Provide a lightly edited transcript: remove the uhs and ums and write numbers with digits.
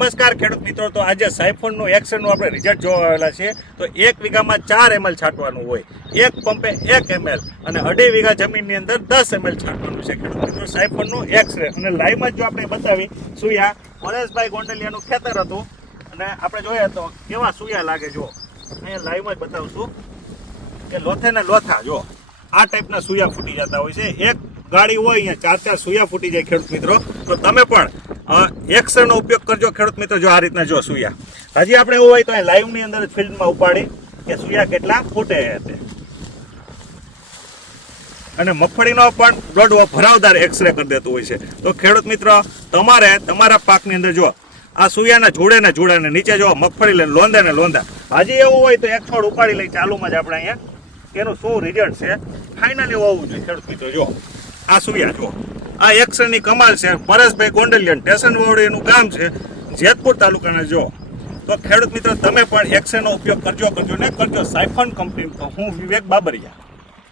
નમસ્કાર ખેડૂત મિત્રો, તો આજે સાયફોનનું એક્શનનું આપણે રિઝલ્ટ જોવા આવેલા છે. તો 1 વીઘામાં 4 ml છાંટવાનું હોય, એક પંપે 1 ml અને 2.5 વીઘા જમીનની અંદર 10 ml છાંટવાનું છે ખેડૂત મિત્રો. સાયફોનનું એક્સરે અને લાઈવમાં જો આપણે બતાવી સુયા પરેશભાઈ ગોંડલિયાનું ખેતર હતું અને આપણે જોઈએ તો કેવા સુયા લાગે. જો અહીંયા લાઈવમાં જ બતાવશું કે લોથે ને લોથા જો આ ટાઈપના સુયા ફૂટી જતા હોય છે. એક ગાડી હોય અહીંયા 4 સુયા ફૂટી જાય ખેડૂત મિત્રો. તો તમે પણ એક્સરનો ઉપયોગ કરજો ખેડૂત મિત્રો. જો આ રીતના જો સુયા હજી આપણે એવું હોય તો લાઈવની અંદર ફિલ્ડમાં ઉપાડી કે સુયા કેટલા ફૂટે છે. અને મગફળીનો પણ દોડવો ભરાવદાર એક્સરે કરી દેતું હોય છે. તો ખેડૂત મિત્રો, તમારે તમારા પાકની અંદર જો આ સુયાના જોડે ને નીચે જો મગફળી લઈને લોંદા ને લોંદા હજી એવું હોય તો એક છોડ ઉપાડી લઈ ચાલુમાં જ આપણે અહીંયા એનું શું રિઝલ્ટ છે ફાઇનલી હોવું જોઈએ ખેડૂત મિત્રો. જો આ સુયા જો આ એક્સરની કમાલ છે. પરેશભાઈ ગોંડલિયા સ્ટેશન વાળું એનું ગામ છે, જેતપુર તાલુકાના. જો તો ખેડૂત મિત્રો, તમે પણ એક્સરનો ઉપયોગ કરજો ને કરજો. સાયફોન કંપની. તો હું વિવેક બાબરિયા.